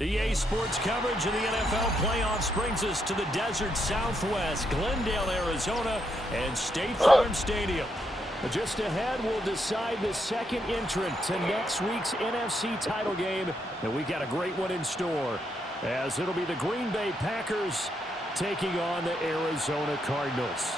EA Sports coverage of the NFL playoffs brings us to the desert Southwest, Glendale, Arizona, and State Farm Stadium. Just ahead, we'll decide the second entrant to next week's NFC title game, and we got a great one in store, as it'll be the Green Bay Packers taking on the Arizona Cardinals.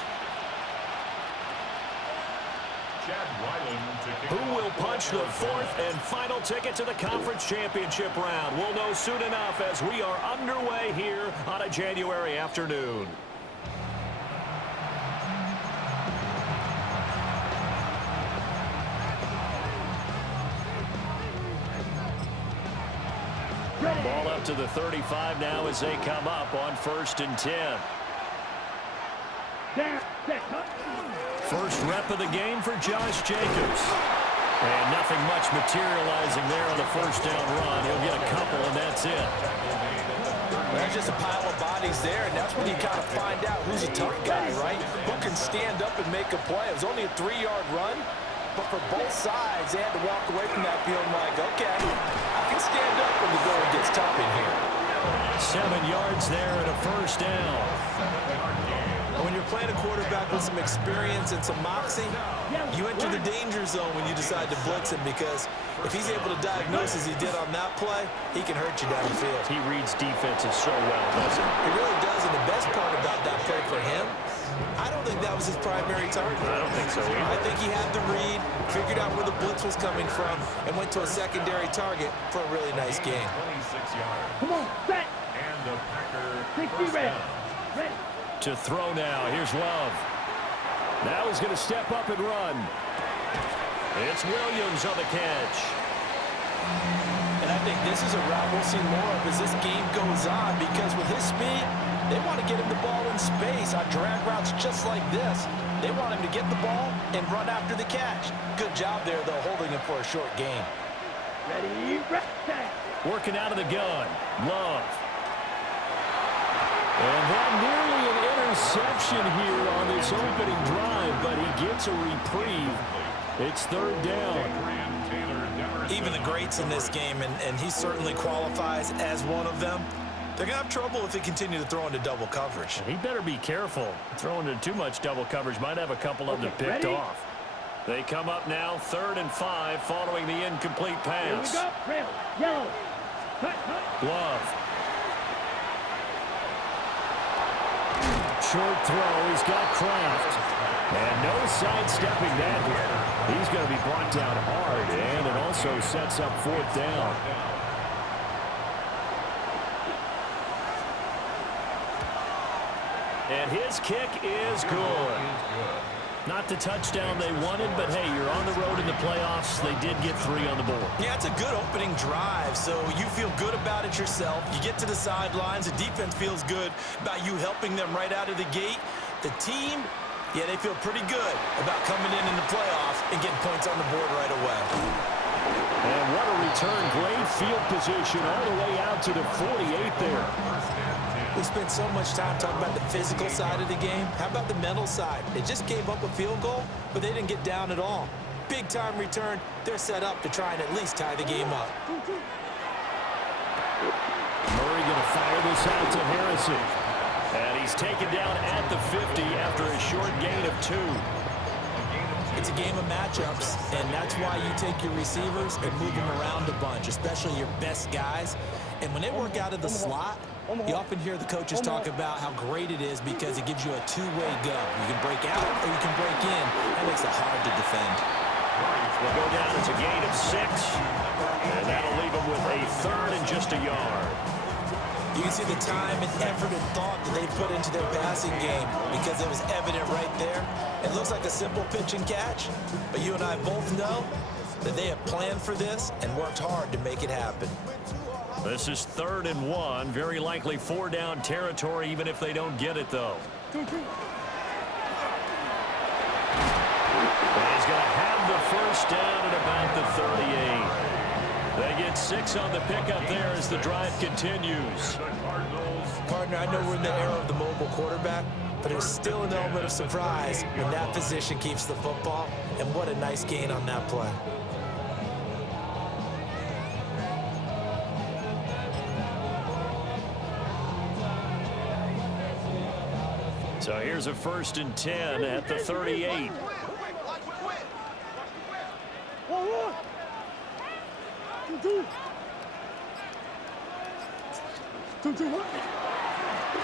Who will punch the fourth and final ticket to the conference championship round? We'll know soon enough as we are underway here on a January afternoon. Ball up to the 35 now as they come up on 1st and 10. First rep of the game for Josh Jacobs. And nothing much materializing there on the first down run. He'll get a couple, and that's it. There's just a pile of bodies there, and that's when you kind of find out who's a tough guy, right? Who can stand up and make a play. It was only a 3-yard run, but for both sides, they had to walk away from that feeling like, okay, I can stand up when the going gets tough in here. 7 yards there and a first down. When you're playing a quarterback with some experience and some moxie, you enter the danger zone when you decide to blitz him, because if he's able to diagnose as he did on that play, he can hurt you down the field. He reads defenses so well, doesn't he? He really does, and the best part about that play for him, I don't think that was his primary target. I don't think so either. I think he had the read, figured out where the blitz was coming from, and went to a secondary target for a really nice game. 26 yards. Come on, set. And the Packer 60 ready. Ready. To throw now. Here's Love. Now he's going to step up and run. It's Williams on the catch. And I think this is a route we'll see more of as this game goes on, because with his speed, they want to get him the ball in space on drag routes just like this. They want him to get the ball and run after the catch. Good job there, though, holding him for a short gain. Ready, ready. Working out of the gun. Love. And that nearly an interception here on this opening drive, but he gets a reprieve. It's 3rd down. Even the greats in this game, and he certainly qualifies as one of them, they're going to have trouble if they continue to throw into double coverage. He better be careful. Throwing into too much double coverage might have a couple of them picked off. They come up now 3rd and 5 following the incomplete pass. Here we go. Trail. Yellow. Cut, cut. Love. Short throw. He's got Kraft. And no sidestepping that here. He's going to be brought down hard, and it also sets up 4th down. And his kick is good. Not the touchdown they wanted, but hey, you're on the road in the playoffs. They did get 3 on the board. Yeah, it's a good opening drive, so you feel good about it yourself. You get to the sidelines. The defense feels good about you helping them right out of the gate. The team, yeah, they feel pretty good about coming in the playoffs and getting points on the board right away. And what a return. Great field position all the way out to the 48 there. We spent so much time talking about the physical side of the game. How about the mental side? They just gave up a field goal, but they didn't get down at all. Big-time return. They're set up to try and at least tie the game up. Murray going to fire this out to Harrison. And he's taken down at the 50 after a short gain of 2. It's a game of matchups, and that's why you take your receivers and move them around a bunch, especially your best guys. And when they work out of the slot, you often hear the coaches talk about how great it is because it gives you a two-way go. You can break out or you can break in. That makes it hard to defend. Will go down as a gain of 6, and that'll leave him with a 3rd and just a yard. You can see the time and effort and thought that they put into their passing game because it was evident right there. It looks like a simple pitch and catch, but you and I both know that they have planned for this and worked hard to make it happen. This is 3rd and 1, very likely 4-down territory even if they don't get it, though. And he's going to have the first down at about the 38. They get 6 on the pickup there as the drive continues. Partner, I know we're in the era of the mobile quarterback, but there's still an element of surprise when that position keeps the football, and what a nice gain on that play. So here's a 1st and 10 at the 38.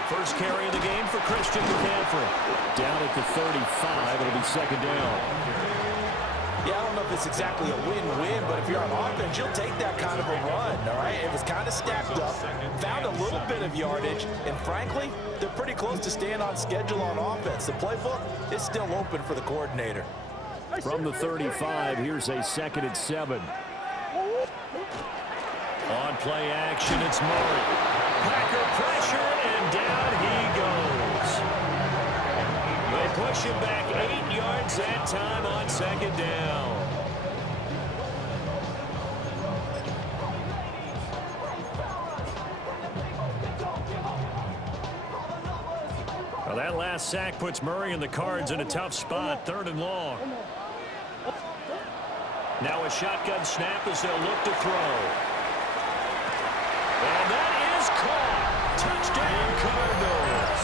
First carry of the game for Christian McCaffrey. Down at the 35, it'll be 2nd down. Yeah, I don't know if it's exactly a win-win, but if you're on offense, you'll take that kind of a run, all right? It was kind of stacked up, found a little bit of yardage, and frankly, they're pretty close to staying on schedule on offense. The playbook is still open for the coordinator. From the 35, here's a 2nd and 7. On play action, it's Murray. Packer pressure, and down he goes. They push him back 8 yards that time on 2nd down. Well, that last sack puts Murray and the Cards in a tough spot, 3rd and long. Now a shotgun snap as they'll look to throw. And that is caught. Touchdown, Cardinals.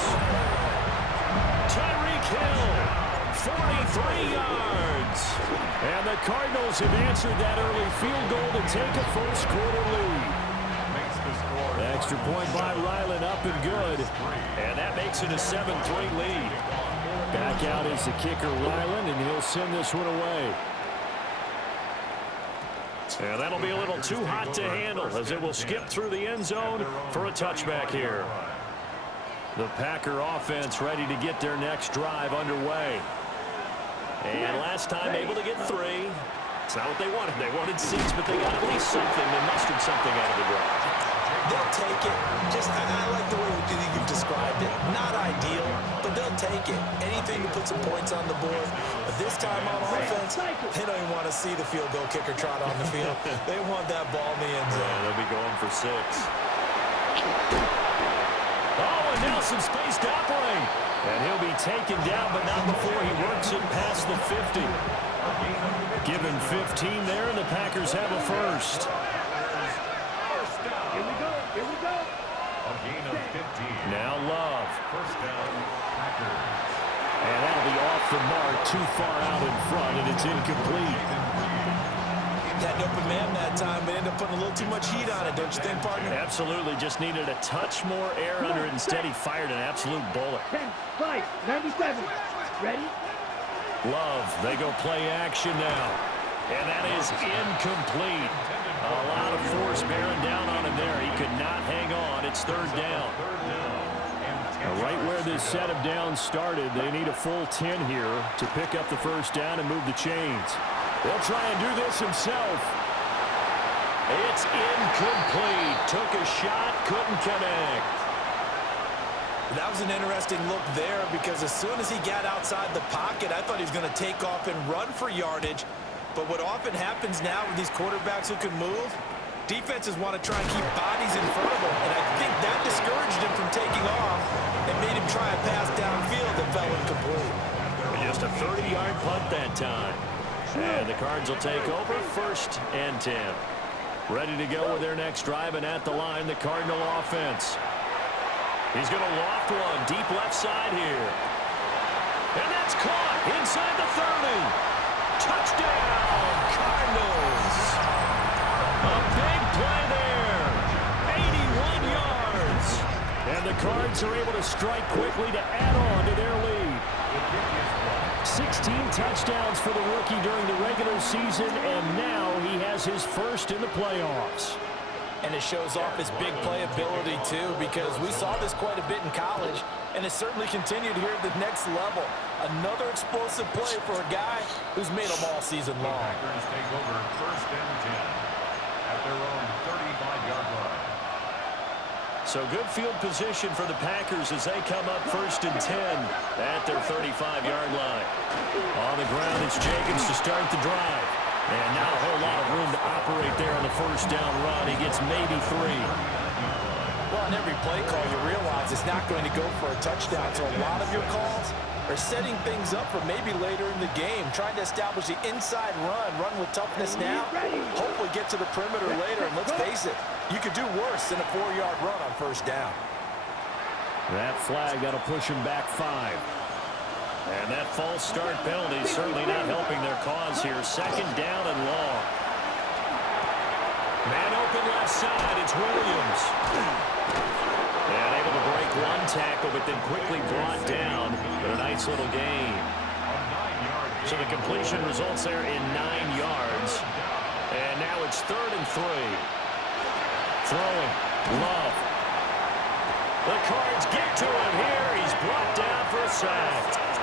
Tyreek Hill, 43 yards. And the Cardinals have answered that early field goal to take a first-quarter lead. Extra point by Ryland, up and good. And that makes it a 7-3 lead. Back out is the kicker, Ryland, and he'll send this one away. And that'll be a little too hot to handle as it will skip through the end zone for a touchback here. The Packer offense ready to get their next drive underway. And last time able to get 3. It's not what they wanted. They wanted 6, but they got at least something. They mustered something out of the drive. They'll take it. I like the way you've described it. Not ideal, but they'll take it. Anything to put some points on the board. But this time on offense, they don't even want to see the field goal kicker trot on the field. They want that ball in the end zone. Yeah, they'll be going for 6. Oh, and now some space to operate. And he'll be taken down, but not before he works it past the 50. Given 15 there, and the Packers have a first. Here we go. A gain of 15. Now Love. First down, Packers. And that'll be off the mark, too far out in front, and it's incomplete. Had an open man that time, but ended up putting a little too much heat on it, don't you think, partner? Absolutely, just needed a touch more air under it. Instead, he fired an absolute bullet. 10, 5, 97. Ready? Love, they go play action now. And that is incomplete. A lot of force bearing down on him there. He could not hang on. It's 3rd down. Now, right where this set of downs started, they need a full 10 here to pick up the first down and move the chains. They'll try and do this himself. It's incomplete. Took a shot, couldn't connect. That was an interesting look there because as soon as he got outside the pocket, I thought he was going to take off and run for yardage. But what often happens now with these quarterbacks who can move, defenses want to try and keep bodies in front of them. And I think that discouraged him from taking off and made him try a pass downfield that fell incomplete. Just a 30-yard punt that time. And the Cards will take over 1st and 10. Ready to go with their next drive, and at the line, the Cardinal offense. He's going to loft one deep left side here. And that's caught inside the 30. Touchdown, Cardinals. A big play there. 81 yards. And the Cards are able to strike quickly to add on to their lead. 16 touchdowns for the rookie during the regular season, and now he has his first in the playoffs. And it shows off his big playability, too, because we saw this quite a bit in college, and it certainly continued here at the next level. Another explosive play for a guy who's made them all season long. Packers take over 1st and 10 at their own 35-yard line. So good field position for the Packers as they come up 1st and 10 at their 35-yard line. On the ground, it's Jacobs to start the drive. And not a whole lot of room to operate there on the 1st down run. He gets maybe 3. Well, on every play call, you realize it's not going to go for a touchdown. So a lot of your calls are setting things up for maybe later in the game, trying to establish the inside run with toughness now, hopefully get to the perimeter later. And let's face it, you could do worse than a 4-yard run on 1st down. That flag, that'll push him back 5. And that false start penalty is certainly not helping their cause here. 2nd down and long. Man open left side, it's Williams. And able to break one tackle, but then quickly brought down. But a nice little gain. So the completion results there in 9 yards. And now it's 3rd and 3. Throwing, Love. The Cards get to him here. He's brought down for a sack.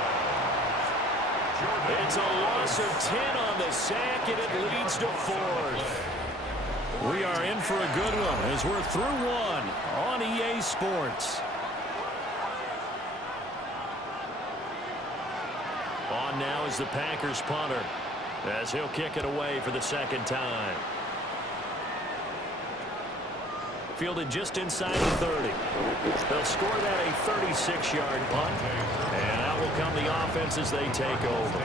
It's a loss of 10 on the sack, and it leads to 4th. We are in for a good one as we're through one on EA Sports. On now is the Packers punter as he'll kick it away for the 2nd time. Fielded just inside the 30. They'll score that a 36-yard punt. And out will come the offense as they take over.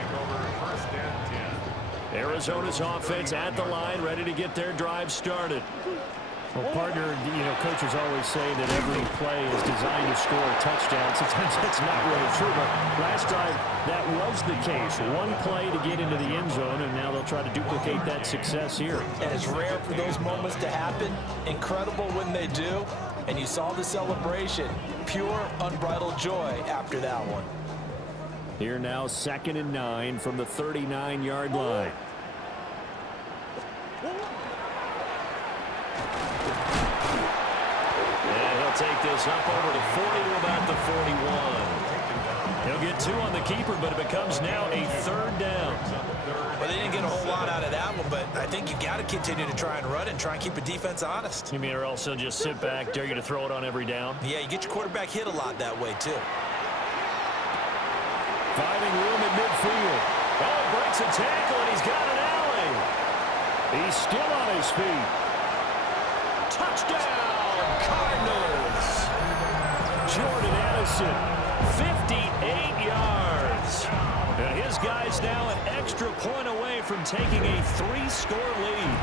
Arizona's offense at the line, ready to get their drive started. Well, partner, coaches always say that every play is designed to score a touchdown. Sometimes that's not really true, but last drive, that was the case. One play to get into the end zone, and now they'll try to duplicate that success here. And it's rare for those moments to happen. Incredible when they do. And you saw the celebration. Pure, unbridled joy after that one. Here now, 2nd and 9 from the 39-yard line. Take this up over to 40 to about the 41. He'll get 2 on the keeper, but it becomes now a 3rd down. Well, they didn't get a whole lot out of that one, but I think you've got to continue to try and run and try and keep the defense honest. You mean or else they'll just sit back, dare you to throw it on every down? Yeah, you get your quarterback hit a lot that way, too. Finding room at midfield. Oh, breaks a tackle, and he's got an alley. He's still on his feet. Touchdown, Cardinals. Jordan Addison, 58 yards. And his guys now an extra point away from taking a 3-score lead.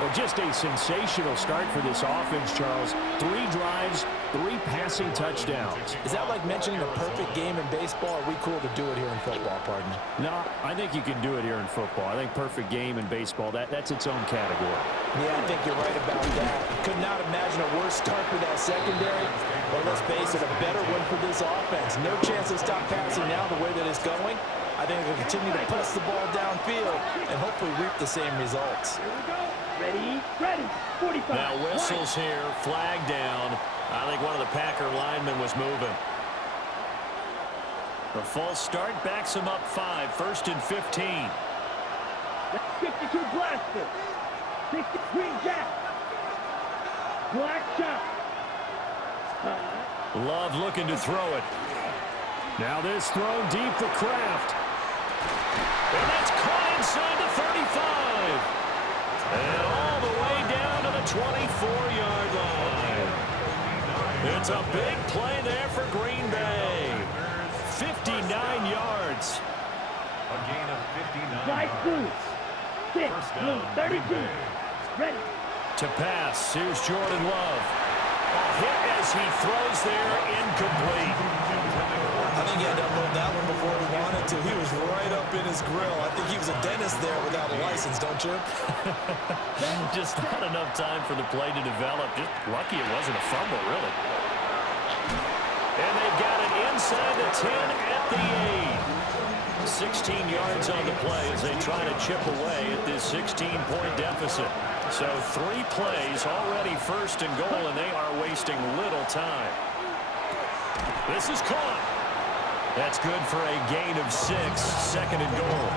Well, just a sensational start for this offense, Charles. 3 drives, 3 passing touchdowns. Is that like mentioning a perfect game in baseball? Are we cool to do it here in football, partner? No, I think you can do it here in football. I think perfect game in baseball, that's its own category. Yeah, I think you're right about that. Could not imagine a worse start for that secondary. But let's face it, a better one for this offense. No chance to stop passing now the way that it's going. I think they'll continue to press the ball downfield and hopefully reap the same results. Here we go. Ready, 45. Now whistles here, flag down. I think one of the Packer linemen was moving. The false start backs him up 5, 1st and 15. That's 52 blaster. 60 green jack. Black shot. Love looking to throw it. Now this throw deep for Kraft. And that's caught inside the 35. And all the way down to the 24-yard line. It's a big play there for Green Bay. 59 yards. A gain of 59 Flight yards. blue. 6, First blue, down, 32. Green Bay. Ready. To pass, here's Jordan Love. A hit as he throws there, incomplete. I think he had to unload that one before he wanted to. He was right up in his grill. I think he was a dentist there without a license, don't you? Just not enough time for the play to develop. Just lucky it wasn't a fumble, really. And they've got it inside the 10 at the 8. 16 yards on the play as they try to chip away at this 16-point deficit. So 3 plays, already first and goal, and they are wasting little time. This is caught. That's good for a gain of 6, second and goal.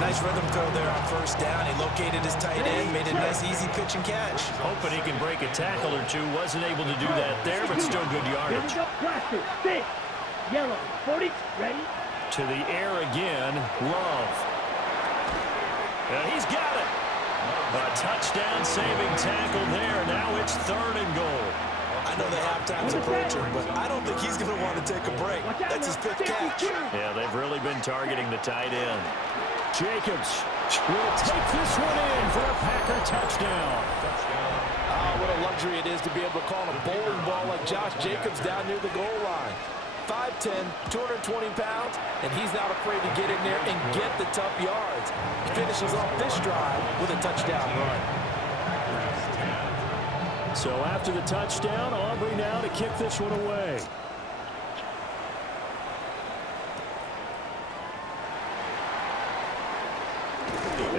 Nice rhythm throw there on first down. He located his tight end, made a nice easy pitch and catch. Hoping he can break a tackle or two. Wasn't able to do that there, but still good yardage. Blaster. 6. Yellow. 40. Ready. To the air again, Love. And he's got it. A touchdown-saving tackle there. Now it's third and goal. I know the halftime's approaching, but I don't think he's going to want to take a break. That's his 5th catch. Yeah, they've really been targeting the tight end. Jacobs will take this one in for a Packer touchdown. Ah, what a luxury it is to be able to call a bowling ball like Josh Jacobs down near the goal line. 5'10", 220 pounds, and he's not afraid to get in there and get the tough yards. He finishes off this drive with a touchdown run. So after the touchdown, Aubrey now to kick this one away.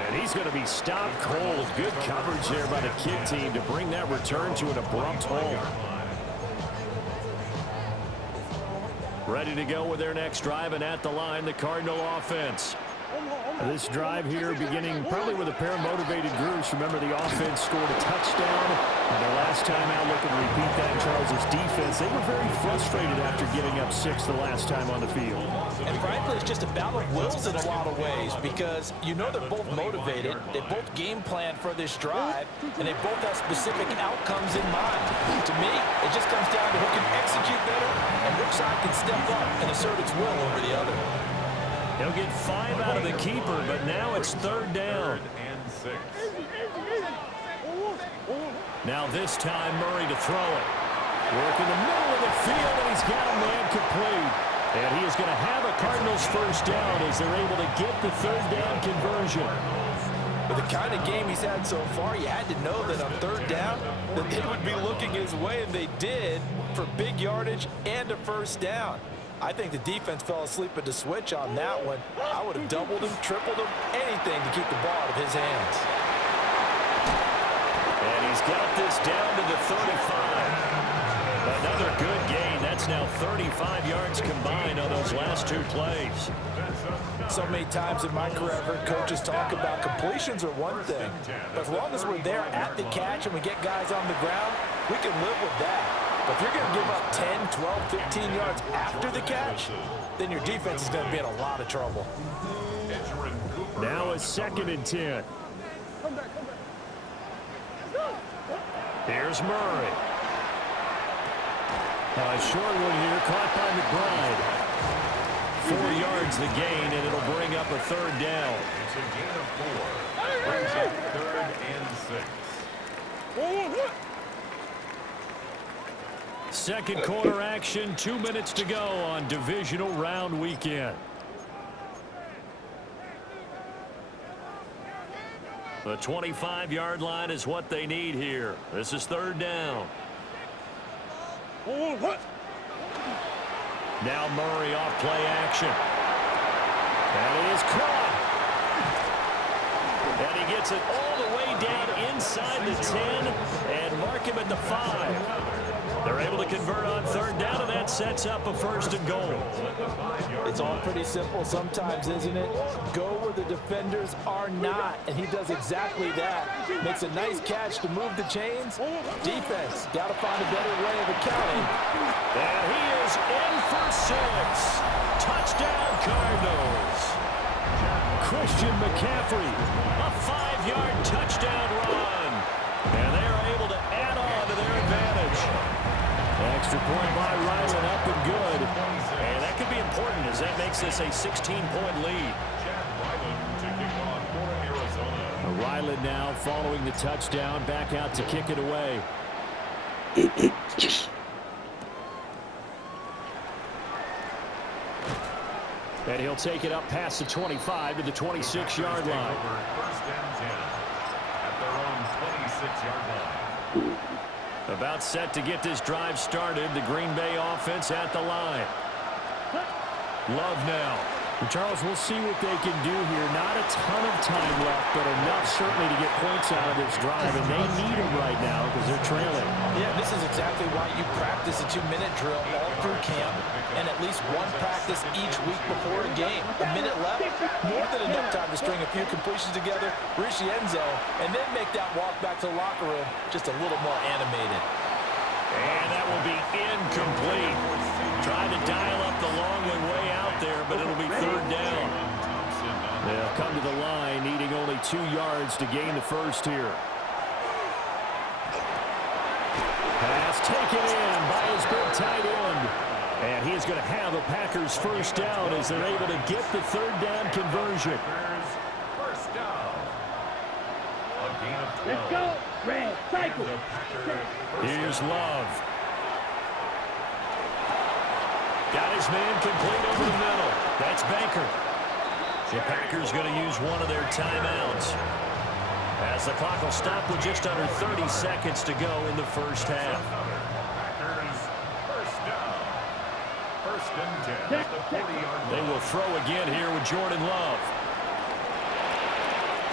And he's going to be stopped cold. Good coverage there by the kick team to bring that return to an abrupt halt. Ready to go with their next drive, and at the line, the Cardinal offense. This drive here beginning probably with a pair of motivated groups. Remember, the offense scored a touchdown. And their last time out, looking to repeat that in Charles' defense. They were very frustrated after giving up 6 the last time on the field. And frankly, it's just a battle of wills in a lot of ways because you know they're both motivated. They both game plan for this drive, and they both have specific outcomes in mind. To me, it just comes down to who can execute better and which side can step up and assert its will over the other. He'll get 5 out of the keeper, but now it's third down. And 6. Now this time, Murray to throw it. Work in the middle of the field, and he's got a man complete. And he is going to have a Cardinals first down as they're able to get the third down conversion. With the kind of game he's had so far, you had to know that on third down that they would be looking his way, and they did for big yardage and a first down. I think the defense fell asleep at the switch on that one. I would have doubled him, tripled him, anything to keep the ball out of his hands. And he's got this down to the 35. Another good gain. That's now 35 yards combined on those last 2 plays. So many times in my career, I've heard coaches talk about completions are one thing. But as long as we're there at the catch and we get guys on the ground, we can live with that. But if you're going to give up 10, 12, 15 yards after the catch, then your defense is going to be in a lot of trouble. Now a 2nd and 10. Here's Murray. A short one here, caught by McBride. 4 yards the gain, and it'll bring up a third down. It's a gain of 4. Brings up 3rd and 6. Second quarter action, 2 minutes to go on divisional round weekend. The 25-yard line is what they need here. This is third down. Now Murray off play action. And he is caught. And he gets it all the way down inside the 10 and mark him at the 5. They're able to convert on third down, and that sets up a first and goal. It's all pretty simple sometimes, isn't it? Go where the defenders are not, and he does exactly that. Makes a nice catch to move the chains. Defense, got to find a better way of accounting. And he is in for 6. Touchdown, Cardinals. Christian McCaffrey, a 5-yard touchdown run. And they are able to add on to their advantage. Extra point by Ryland, up and good. And that could be important as that makes this a 16-point lead. Ryland now following the touchdown, back out to kick it away. And he'll take it up past the 25 to the 26-yard line. First and 10 at their own 26-yard line. About set to get this drive started. The Green Bay offense at the line. Love now. And Charles, we'll see what they can do here. Not a ton of time left, but enough certainly to get points out of this drive, and they need them right now because they're trailing. Yeah, this is exactly why you practice a 2-minute drill all through camp and at least one practice each week before a game. A minute left, more than enough time to string a few completions together, reach the end zone, and then make that walk back to the locker room just a little more animated. And that will be incomplete. Trying to dial up the long way out there, but it'll be third down. They'll come to the line, needing only 2 yards to gain the first here. Pass taken in by his big tight end. And he is going to have a Packers first down as they're able to get the third down conversion. First down. A gain of 12. Let's go. Red, cycle. Here's Love. Got his man complete over the middle. That's Baker. The Packers going to use one of their timeouts, as the clock will stop with just under 30 seconds to go in the first half. Packers first down. First and 10 at the 40-yard line. They will throw again here with Jordan Love.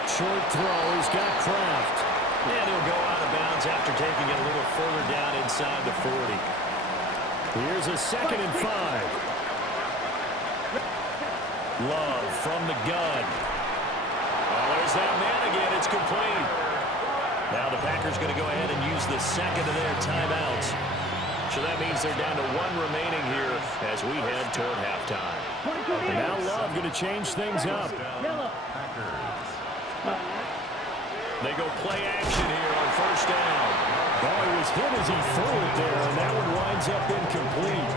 Short throw. He's got Kraft. And he'll go out of bounds after taking it a little further down inside the 40. Here's a 2nd and 5. Love from the gun. Oh, there's that man again. It's complete. Now the Packers going to go ahead and use the second of their timeouts. So that means they're down to 1 remaining here as we head toward halftime. And now Love going to change things up. They go play action here on first down. Oh, he was hit as he threw it there, and that one winds up incomplete.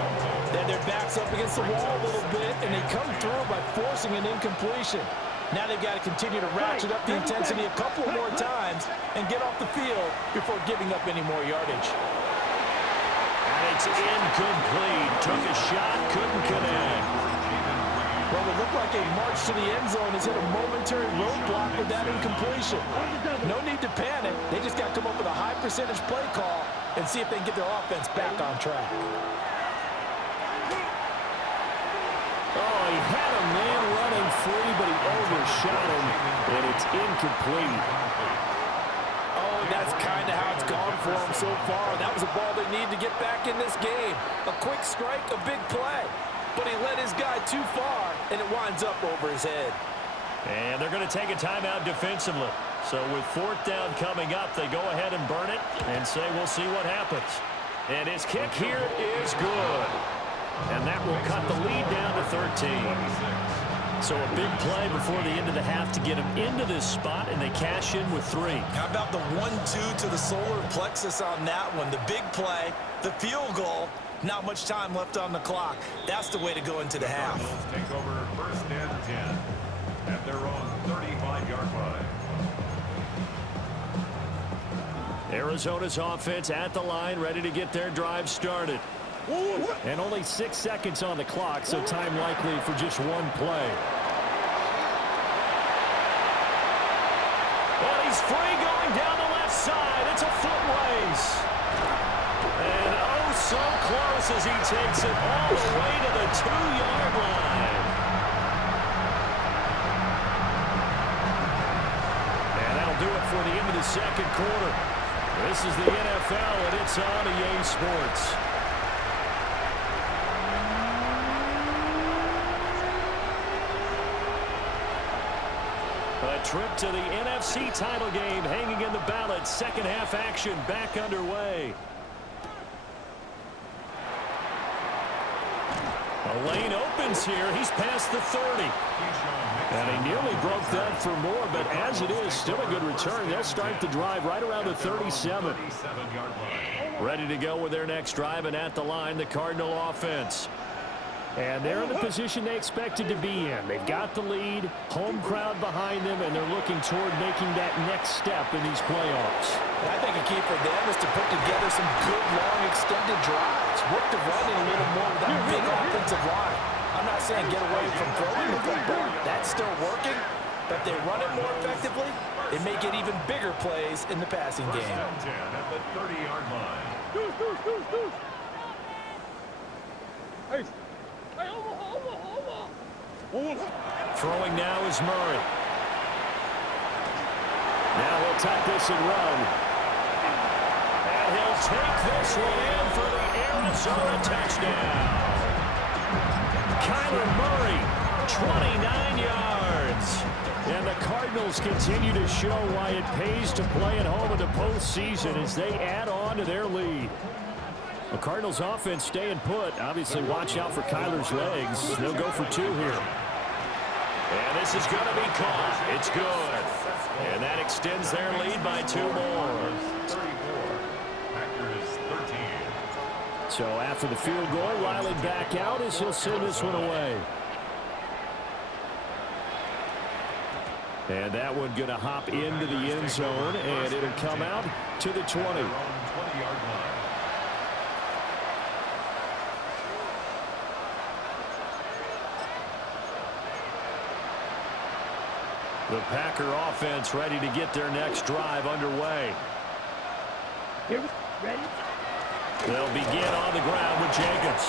Then their backs up against the wall a little bit, and they come through by forcing an incompletion. Now they've got to continue to ratchet up the intensity a couple more times and get off the field before giving up any more yardage. And it's incomplete. Took a shot, couldn't connect. Well, it looked like a march to the end zone has hit a momentary roadblock with that incompletion. No need to panic. They just got to come up with a high percentage play call and see if they can get their offense back on track. Oh, he had a man running free, but he overshot him, and it's incomplete. Oh, that's kind of how it's gone for them so far. That was a ball they need to get back in this game. A quick strike, a big play. But he led his guy too far, and it winds up over his head. And they're going to take a timeout defensively. So with 4th down coming up, they go ahead and burn it and say we'll see what happens. And his kick here is good. And that will cut the lead down to 13. So a big play before the end of the half to get him into this spot, and they cash in with 3. How about the 1-2 to the solar plexus on that one? The big play, the field goal. Not much time left on the clock. That's the way to go into the half. Take over first and 10 at their own 35-yard line. Arizona's offense at the line, ready to get their drive started. And only 6 seconds on the clock, so time likely for just one play. Well, he's free going down the left side. It's a foot race. And oh, so close as he takes it all the way to the 2-yard line. And that'll do it for the end of the second quarter. This is the NFL, and it's on EA Sports. A trip to the NFC title game hanging in the balance. Second half action back underway. A lane opens here. He's past the 30. And he nearly broke that for more, but as it is, still a good return. They'll start the drive right around the 37. Ready to go with their next drive, and at the line, the Cardinal offense. And they're in the position they expected to be in. They've got the lead, home crowd behind them, and they're looking toward making that next step in these playoffs. I think a key for them is to put together some good, long, extended drives. Work the running a little more with that big offensive line. I'm not saying get away from throwing the football. That's still working. But if they run it more effectively, it may get even bigger plays in the passing game. First and 10 at the 30-yard line. Throwing now is Murray. Now he'll tuck this and run. And he'll take this one in for the Arizona touchdown. Kyler Murray, 29 yards. And the Cardinals continue to show why it pays to play at home in the postseason as they add on to their lead. The Cardinals offense staying put. Obviously, watch out for Kyler's legs. They'll go for 2 here. And this is going to be caught. It's good. And that extends their lead by 2 more. 34. Packers 13. So after the field goal, Riley back out as he'll send this one away. And that one going to hop into the end zone, and it'll come out to the 20. 20-yard line. The Packer offense ready to get their next drive underway. Here we ready? They'll begin on the ground with Jenkins.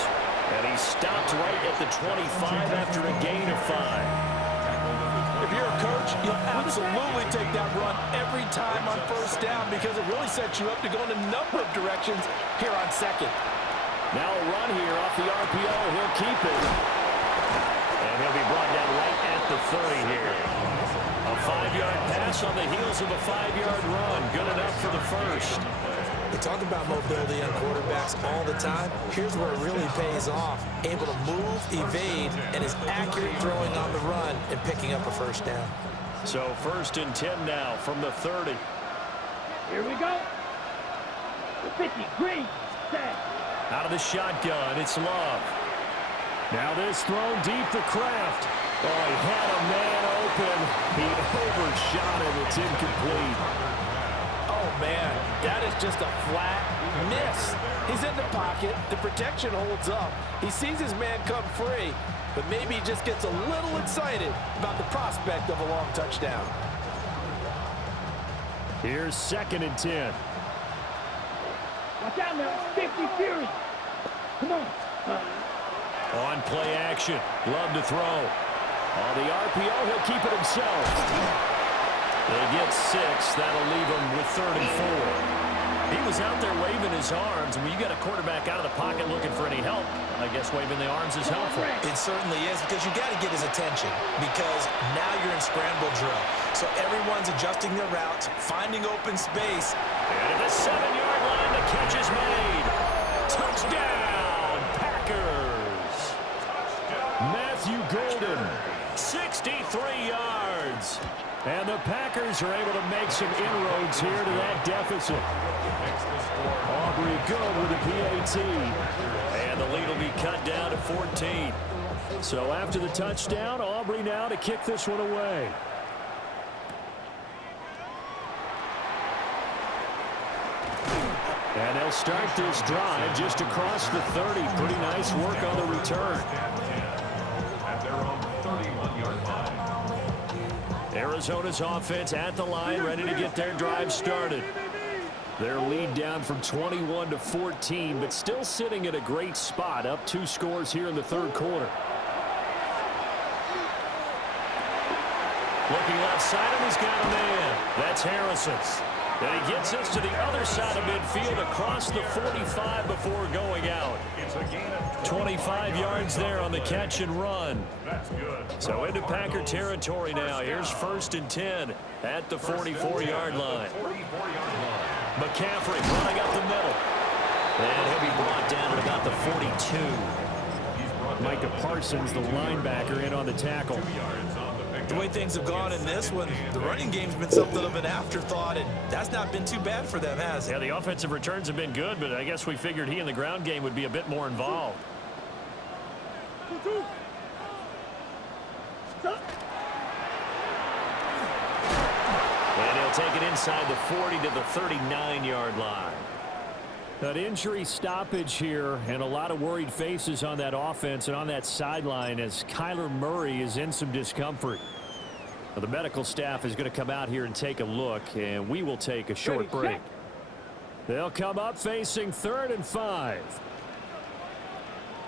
And he stopped right at the 25 after a gain of 5. If you're a coach, you'll absolutely take that run every time on first down because it really sets you up to go in a number of directions here on second. Now a run here off the RPO. He'll keep it. And he'll be brought down right at the 30 here. A 5-yard pass on the heels of a 5-yard run. Good enough for the first. We talk about mobility on quarterbacks all the time. Here's where it really pays off. Able to move, evade, and is accurate throwing on the run and picking up a first down. So first and 10 now from the 30. Here we go. The 50, green, set. Out of the shotgun, it's Love. Now this thrown deep for Kraft. Oh, he had a man open. He overshot him. It's incomplete. Oh, man, that is just a flat miss. He's in the pocket. The protection holds up. He sees his man come free, but maybe he just gets a little excited about the prospect of a long touchdown. Here's 2nd and 10. Watch out now. 50 Fury. Come on. On play action. Love to throw. On the RPO, he'll keep it himself. They get 6. That'll leave him with 3rd and 4. He was out there waving his arms. When you got a quarterback out of the pocket looking for any help, I guess waving the arms is helpful. It certainly is because you got to get his attention because now you're in scramble drill. So everyone's adjusting their routes, finding open space. And at the 7-yard line, the catch is made. Touchdown, Packers. Matthew Golden. 63 yards. And the Packers are able to make some inroads here to that deficit. Aubrey good with the PAT. And the lead will be cut down to 14. So after the touchdown, Aubrey now to kick this one away. And they'll start this drive just across the 30. Pretty nice work on the return. At their own 31-yard line. Arizona's offense at the line, ready to get their drive started. Their lead down from 21 to 14, but still sitting at a great spot, up 2 scores here in the 3rd quarter. Looking left side, and he's got a man. That's Harrison. And he gets us to the other side of midfield across the 45 before going out. It's a gain of 25 yards there on the catch and run. That's good. So into Packer territory now. Here's 1st and 10 at the 44-yard line. 44-yard line. McCaffrey running up the middle. And he'll be brought down at about the 42. Micah Parsons, the linebacker, in on the tackle. 2 yards on the pick. The way things have gone in this one, the running game's been something of an afterthought, and that's not been too bad for them, has it? Yeah, the offensive returns have been good, but I guess we figured he in the ground game would be a bit more involved. And he'll take it inside the 40 to the 39-yard line. An injury stoppage here and a lot of worried faces on that offense and on that sideline as Kyler Murray is in some discomfort. Well, the medical staff is going to come out here and take a look, and we will take a short break. They'll come up facing 3rd and 5.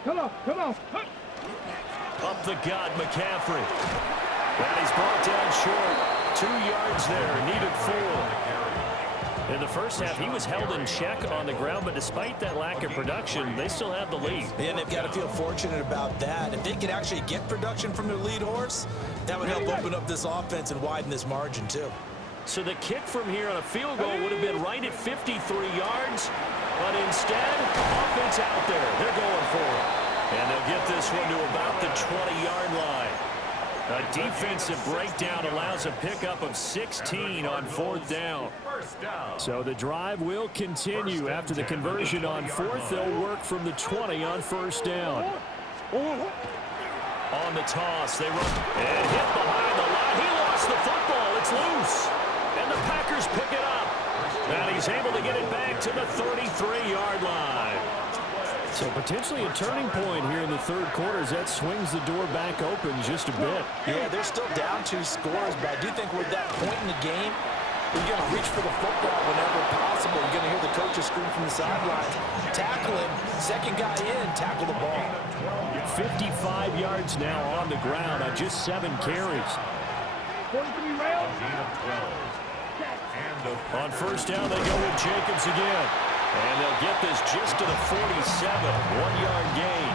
Come on, come on. Up the gut, McCaffrey. And he's brought down short. 2 yards there, needed 4. In the first half, he was held in check on the ground, but despite that lack of production, they still have the lead. And they've got to feel fortunate about that. If they could actually get production from their lead horse, that would help open up this offense and widen this margin, too. So the kick from here on a field goal would have been right at 53 yards, but instead, offense out there. They're going for it. And they'll get this one to about the 20-yard line. A defensive breakdown allows a pickup of 16 on 4th down. So the drive will continue. After the conversion on 4th, they'll work from the 20 on 1st down. On the toss, they run and hit behind the line. He lost the football. It's loose. And the Packers pick it up. And he's able to get it back to the 33-yard line. So potentially a turning point here in the 3rd quarter as that swings the door back open just a bit. Yeah, they're still down 2 scores, but I do think we're at that point in the game where you're going to reach for the football whenever possible. You're going to hear the coaches scream from the sidelines. Tackle him. Second guy in, tackle the ball. 55 yards now on the ground on just 7 carries. 43 rails. On 1st down, they go with Jacobs again. And they'll get this just to the 47, 1-yard gain.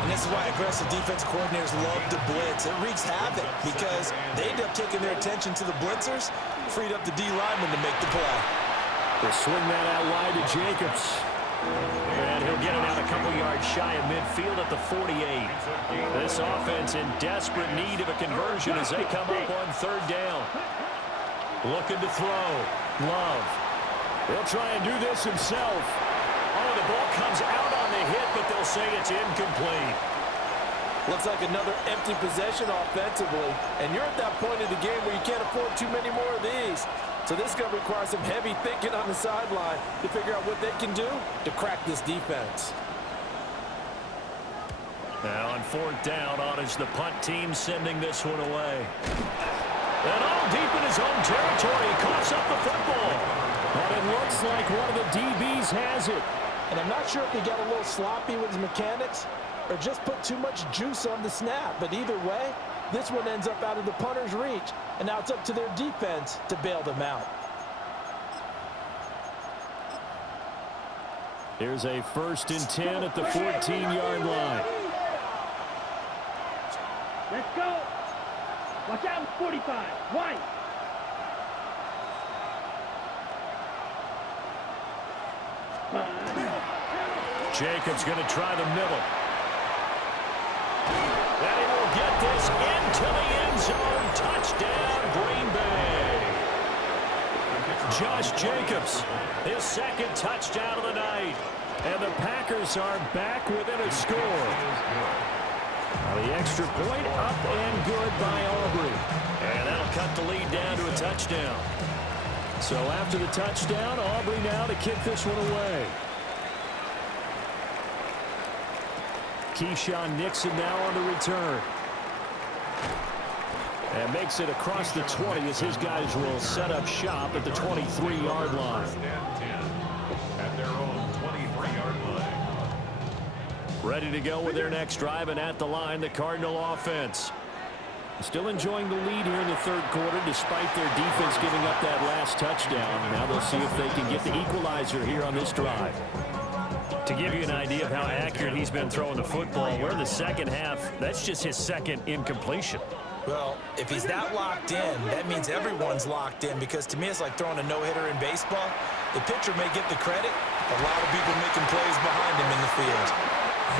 And this is why aggressive defense coordinators love to blitz. It wreaks havoc because they end up taking their attention to the blitzers, freed up the D lineman to make the play. They'll swing that out wide to Jacobs. And he'll get it out a couple yards shy of midfield at the 48. This offense in desperate need of a conversion as they come up on 3rd down. Looking to throw. Love. He'll try and do this himself. Oh, the ball comes out on the hit, but they'll say it's incomplete. Looks like another empty possession offensively. And you're at that point of the game where you can't afford too many more of these. So this is going to require some heavy thinking on the sideline to figure out what they can do to crack this defense. Now on 4th down, on is the punt team sending this one away. And all deep in his own territory, he coughs up the football. But it looks like one of the DBs has it. And I'm not sure if he got a little sloppy with his mechanics or just put too much juice on the snap. But either way, this one ends up out of the punter's reach. And now it's up to their defense to bail them out. Here's a 1st and 10 at the 14-yard line. Let's go. Watch out, 45. White. Jacobs going to try the middle. And he will get this into the end zone. Touchdown, Green Bay. Josh Jacobs, his 2nd touchdown of the night. And the Packers are back within a score. Now the extra point up and good by Aubrey. And that'll cut the lead down to a touchdown. So after the touchdown, Aubrey now to kick this one away. Keyshawn Nixon now on the return. And makes it across the 20 as his guys will set up shop at the 23-yard line. At their own 23-yard line. Ready to go with their next drive, and at the line, the Cardinal offense. Still enjoying the lead here in the 3rd quarter despite their defense giving up that last touchdown. Now they'll see if they can get the equalizer here on this drive. To give you an idea of how accurate he's been throwing the football, we're in the 2nd half. That's just his 2nd incompletion. Well, if he's that locked in, that means everyone's locked in because to me it's like throwing a no-hitter in baseball. The pitcher may get the credit. A lot of people making plays behind him in the field.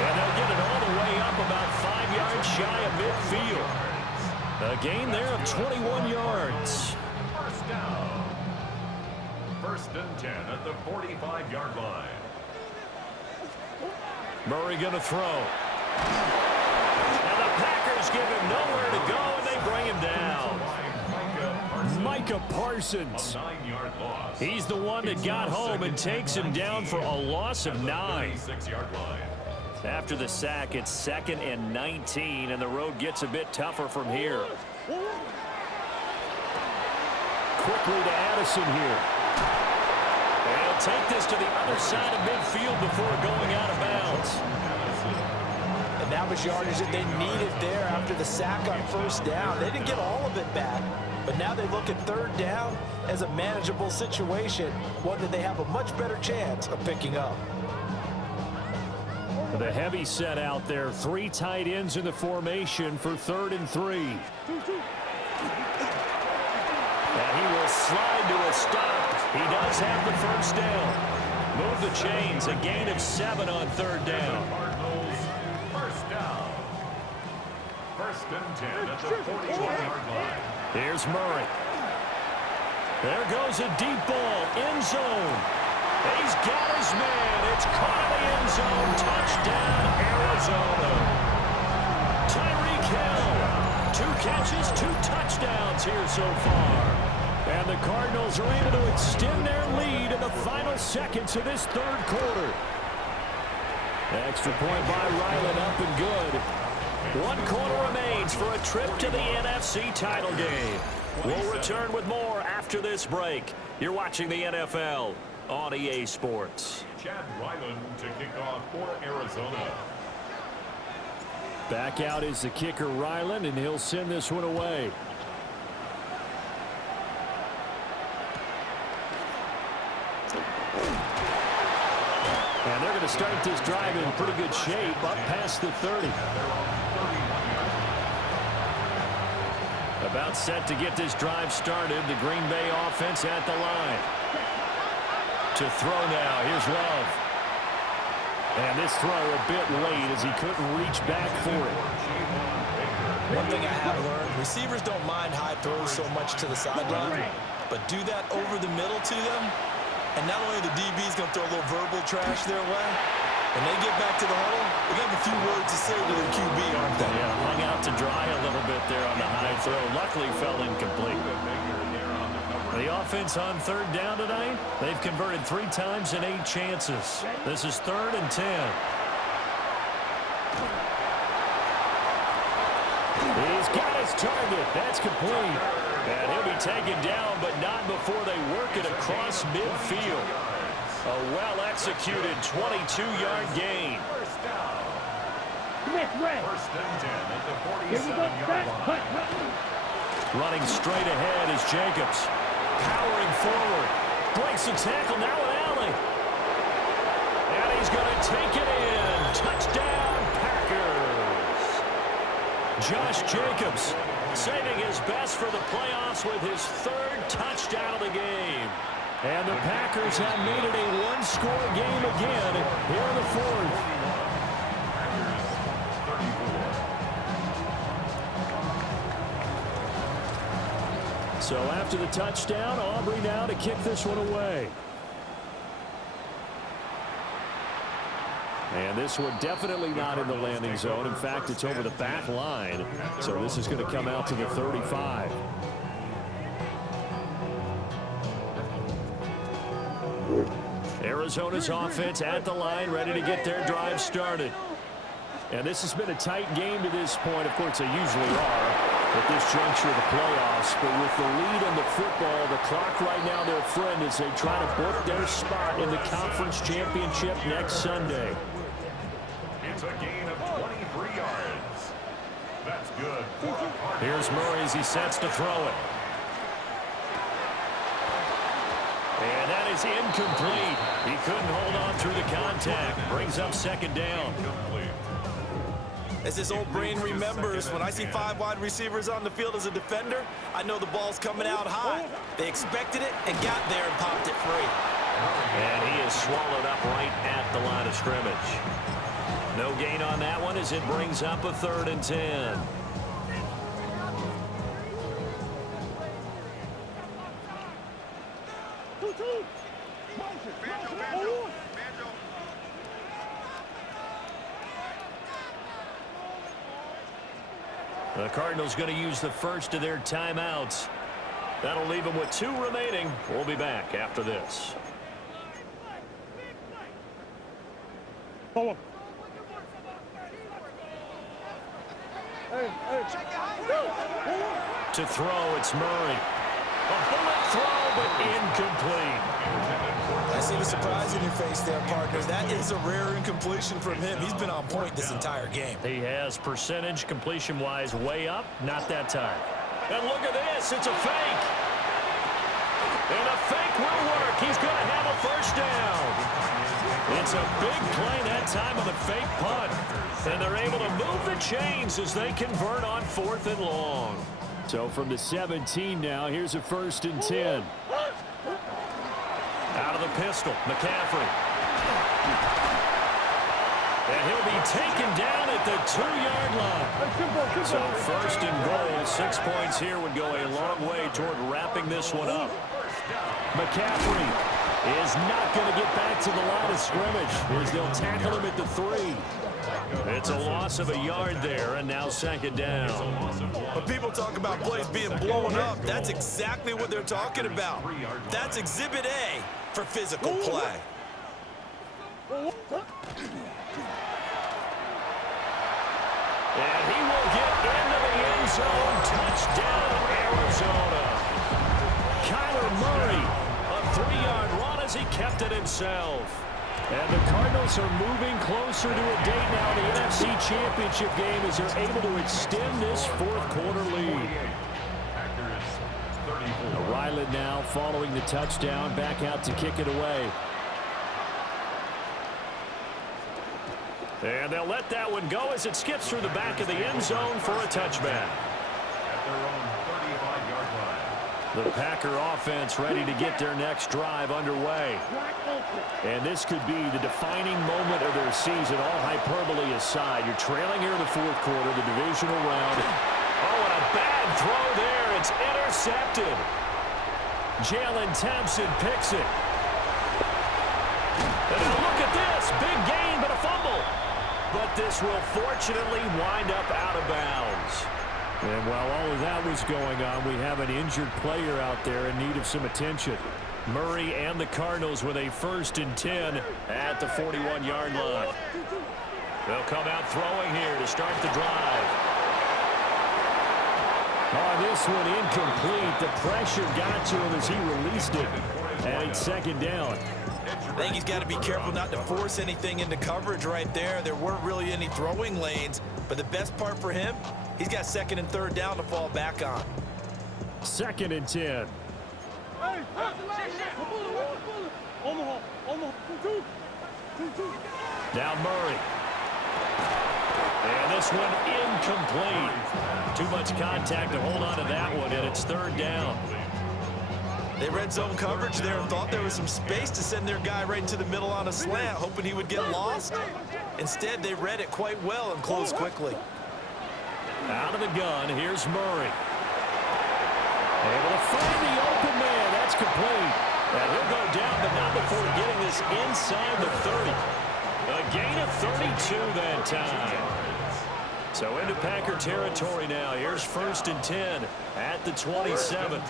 And they'll get it all the way up about 5 yards shy of midfield. A gain there of 21 yards. 1st down. 1st and 10 at the 45-yard line. Murray going to throw. And the Packers give him nowhere to go, and they bring him down. Micah Parsons. A 9-yard loss. He's the one that got home and takes him down for a loss of 9. 36-yard line. After the sack, it's 2nd and 19, and the road gets a bit tougher from here. Quickly to Addison here. They'll take this to the other side of midfield before going out of bounds. And that was yardage that they needed there after the sack on first down. They didn't get all of it back, but now they look at third down as a manageable situation, one that they have a much better chance of picking up. The heavy set out there. 3 tight ends in the formation for 3rd and 3. And he will slide to a stop. He does have the first down. Move the chains. A gain of 7 on 3rd down. Cardinals, first down. 1st and 10 at the 41-yard line. Here's Murray. There goes a deep ball. End zone. He's got his man. It's caught in the end zone. Touchdown, Arizona. Tyreek Hill. 2 catches, 2 touchdowns here so far. And the Cardinals are able to extend their lead in the final seconds of this 3rd quarter. Extra point by Ryland, up and good. 1 quarter remains for a trip to the NFC title game. We'll return with more after this break. You're watching the NFL on EA Sports. Chad Ryland to kick off for Arizona. Back out is the kicker, Ryland, and he'll send this one away. And they're going to start this drive in pretty good shape, up past the 30. About set to get this drive started. The Green Bay offense at the line. To throw now. Here's Love. And this throw a bit late as he couldn't reach back for it. One thing I have learned, receivers don't mind high throws so much to the sideline, but do that over the middle to them, and not only the DB's going to throw a little verbal trash their way, when they get back to the huddle, they got a few words to say to their QB, aren't they? Yeah, hung out to dry a little bit there on the high throw. Luckily fell incomplete. The offense on 3rd down tonight, they've converted 3 times in 8 chances. This is 3rd and 10. He's got his target. That's complete. And he'll be taken down, but not before they work it across midfield. A well-executed 22-yard gain. Smith, red. 1st and 10 at the Here we go. 47-yard line. Running straight ahead is Jacobs. Powering forward. Breaks the tackle now with Allen. And he's going to take it in. Touchdown, Packers. Josh Jacobs saving his best for the playoffs with his 3rd touchdown of the game. And the Packers have made it a 1-score game again here in the 4th. So after the touchdown, Aubrey now to kick this one away. And this one definitely not in the landing zone. In fact, it's over the back line. So this is going to come out to the 35. Arizona's offense at the line, ready to get their drive started. And this has been a tight game to this point. Of course, they usually are at this juncture of the playoffs. But with the lead in the football, the clock right now their friend as they try to book their spot in the conference championship next Sunday. It's a gain of 23 yards. That's good. Here's Murray as he sets to throw it. And that is incomplete. He couldn't hold on through the contact. Brings up 2nd down. As this old brain remembers, when I see 5 wide receivers on the field as a defender, I know the ball's coming out high. They expected it and got there and popped it free. And he is swallowed up right at the line of scrimmage. No gain on that one as it brings up a 3rd and 10. The Cardinals going to use the first of their timeouts. That'll leave them with 2 remaining. We'll be back after this. To throw, it's Murray. A bullet throw, but incomplete. I see the surprise in your face there, partner. That is a rare incompletion from him. He's been on point this entire game. He has percentage completion-wise way up, not that time. And look at this, it's a fake. And a fake will work. He's going to have a first down. It's a big play that time on the fake punt. And they're able to move the chains as they convert on 4th and long. So from the 17 now, here's a 1st and 10. Out of the pistol, McCaffrey. And he'll be taken down at the 2-yard line. So 1st and goal, 6 points here would go a long way toward wrapping this one up. McCaffrey is not going to get back to the line of scrimmage as they'll tackle him at the 3. It's a loss of a yard there, and now 2nd down. When people talk about plays being blown up, that's exactly what they're talking about. That's Exhibit A for physical play. And he will get into the end zone. Touchdown, Arizona. Kyler Murray, a 3-yard run as he kept it himself. And the Cardinals are moving closer to a date now in the NFC Championship game as they're able to extend this 4th quarter lead. Ryland now following the touchdown, back out to kick it away. And they'll let that one go as it skips through the back of the end zone for a touchback. At their own 35-yard line. The Packer offense ready to get their next drive underway. And this could be the defining moment of their season, all hyperbole aside. You're trailing here in the 4th quarter, the divisional round. Oh, and a bad throw there. It's intercepted. Jalen Thompson picks it. And now look at this. Big gain, but a fumble. But this will fortunately wind up out of bounds. And while all of that was going on, we have an injured player out there in need of some attention. Murray and the Cardinals with a 1st and 10 at the 41-yard line. They'll come out throwing here to start the drive. On this one, incomplete. The pressure got to him as he released it. And it's 2nd down. I think he's got to be careful not to force anything into coverage right there. There weren't really any throwing lanes. But the best part for him, he's got 2nd and 3rd down to fall back on. 2nd and 10. Now Murray. And this one incomplete. Too much contact to hold on to that one, and it's 3rd down. They read zone coverage there and thought there was some space to send their guy right into the middle on a slant, hoping he would get lost. Instead, they read it quite well and closed quickly. Out of the gun, here's Murray. Able to find the open man. That's complete. And he'll go down, but not before getting this inside the 30. A gain of 32 that time. So into Packer territory now. Here's 1st and 10 at the 27.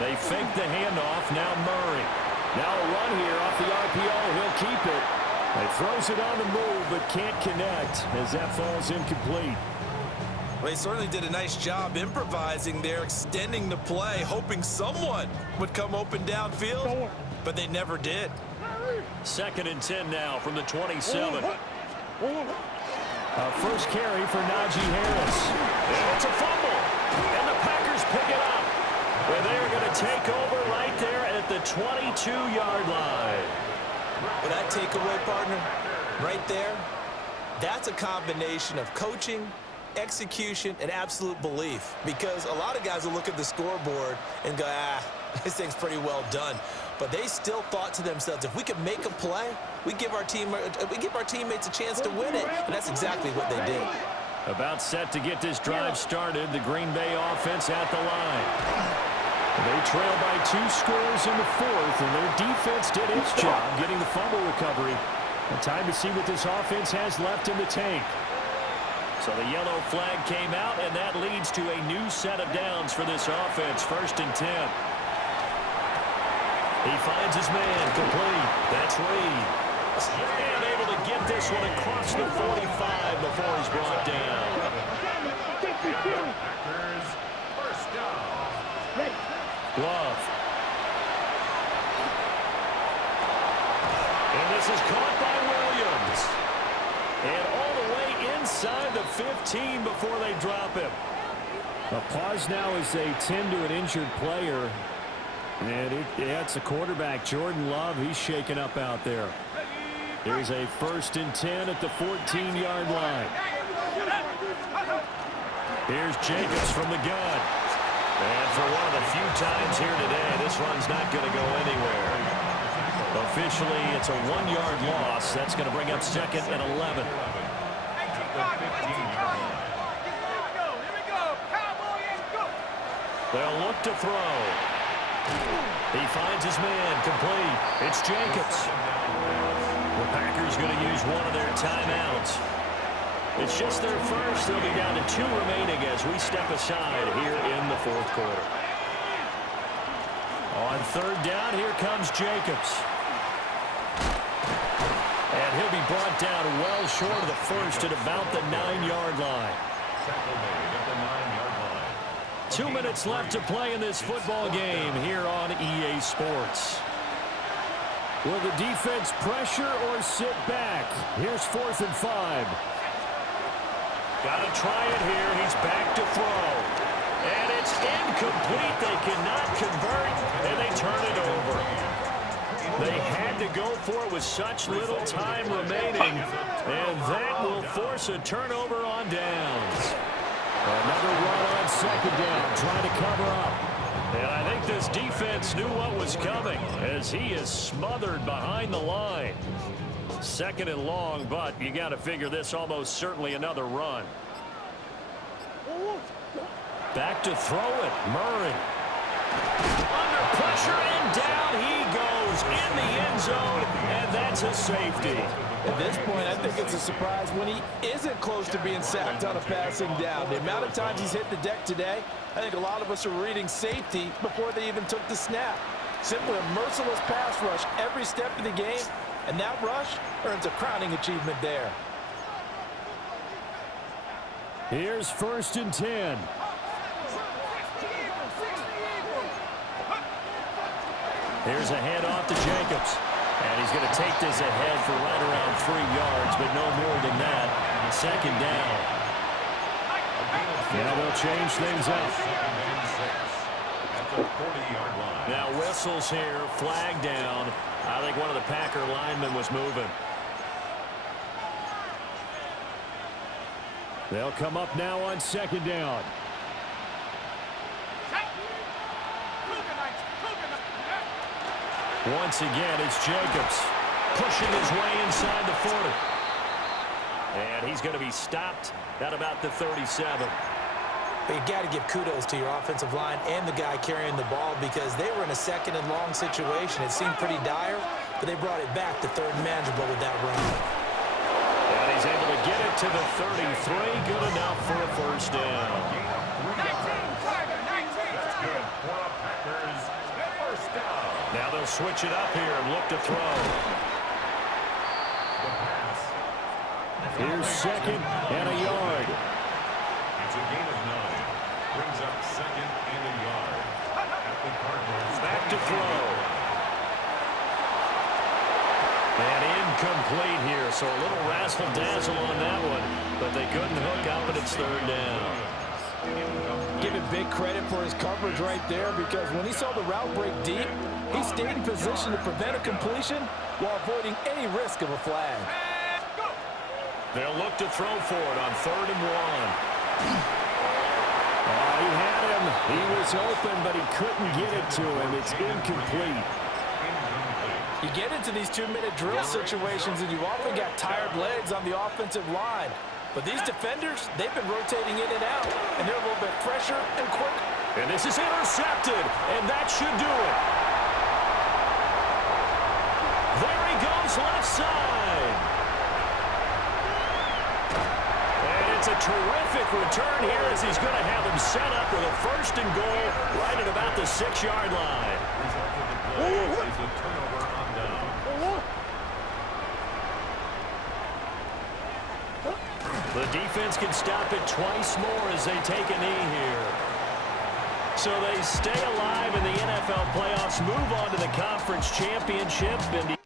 They fake the handoff. Now Murray. Now a run here off the RPO. He'll keep it. He throws it on the move, but can't connect as that falls incomplete. Well, he certainly did a nice job improvising there, extending the play, hoping someone would come open downfield, but they never did. 2nd and 10 now from the 27. First carry for Najee Harris. And it's a fumble, and the Packers pick it up. Well, they're going to take over right there at the 22-yard line. Well, that takeaway, partner, right there, that's a combination of coaching, execution, and absolute belief. Because a lot of guys will look at the scoreboard and go, this thing's pretty well done. But they still thought to themselves, if we could make a play, we give our teammates a chance to win it. And that's exactly what they did. About set to get this drive started, the Green Bay offense at the line. They trail by 2 scores in the 4th, and their defense did its job getting the fumble recovery. And time to see what this offense has left in the tank. So the yellow flag came out, and that leads to a new set of downs for this offense. 1st and 10. He finds his man, complete. That's Reed. And able to get this one across the 45 before he's brought down. Packers, first down. Glove. And this is caught by Williams. And all the way inside the 15 before they drop him. A pause now as they tend to an injured player. And it's the quarterback, Jordan Love. He's shaken up out there. There's a 1st and 10 at the 14-yard line. Here's Jacobs from the gun. And for one of the few times here today, this run's not going to go anywhere. Officially, it's a 1-yard loss. That's going to bring up 2nd and 11. They'll look to throw. He finds his man, complete. It's Jacobs. The Packers going to use one of their timeouts. It's just their first. They'll be down to 2 remaining as we step aside here in the 4th quarter. On 3rd down, here comes Jacobs. And he'll be brought down well short of the first at about the 9-yard line. 2 minutes left to play in this football game here on EA Sports. Will the defense pressure or sit back? Here's 4th and 5. Got to try it here. He's back to throw. And it's incomplete. They cannot convert, and they turn it over. They had to go for it with such little time remaining, and that will force a turnover on downs. Another run on 2nd down, trying to cover up. And I think this defense knew what was coming as he is smothered behind the line. 2nd and long, but you got to figure this almost certainly another run. Back to throw it, Murray. Under pressure, and down he goes in the end zone, and that's a safety. At this point, I think it's a surprise when he isn't close to being sacked on a passing down. The amount of times he's hit the deck today, I think a lot of us are reading safety before they even took the snap. Simply a merciless pass rush every step of the game, and that rush earns a crowning achievement there. Here's 1st and 10. Here's a handoff to Jacobs. And he's going to take this ahead for right around 3 yards, but no more than that. 2nd down. Yeah, they'll change things up. Now whistles here, flag down. I think one of the Packer linemen was moving. They'll come up now on 2nd down. Once again, it's Jacobs pushing his way inside the 40. And he's going to be stopped at about the 37. But you got to give kudos to your offensive line and the guy carrying the ball because they were in a 2nd and long situation. It seemed pretty dire, but they brought it back to 3rd and manageable with that run. And he's able to get it to the 33. Good enough for a 1st down. Now they'll switch it up here and look to throw. Here's 2nd and a yard. It's a gain of 9. Brings up 2nd and a yard. At the Cardinals. Back to throw. And incomplete here, so a little razzle-dazzle on that one, but they couldn't hook up, and it's 3rd down. Give him big credit for his coverage right there because when he saw the route break deep, he stayed in position to prevent a completion while avoiding any risk of a flag. They'll look to throw for it on 3rd and 1. He had him. He was open, but he couldn't get it to him. It's incomplete. You get into these 2-minute drill situations and you've often got tired legs on the offensive line. But these defenders, they've been rotating in and out, and they're a little bit fresher and quicker. And this is intercepted, and that should do it. There he goes left side. And It's a terrific return here as he's going to have him set up with a 1st and goal right at about the 6-yard line. Result of the play is a turnover on down. The defense can stop it twice more as they take a knee here. So they stay alive in the NFL playoffs, move on to the conference championship, and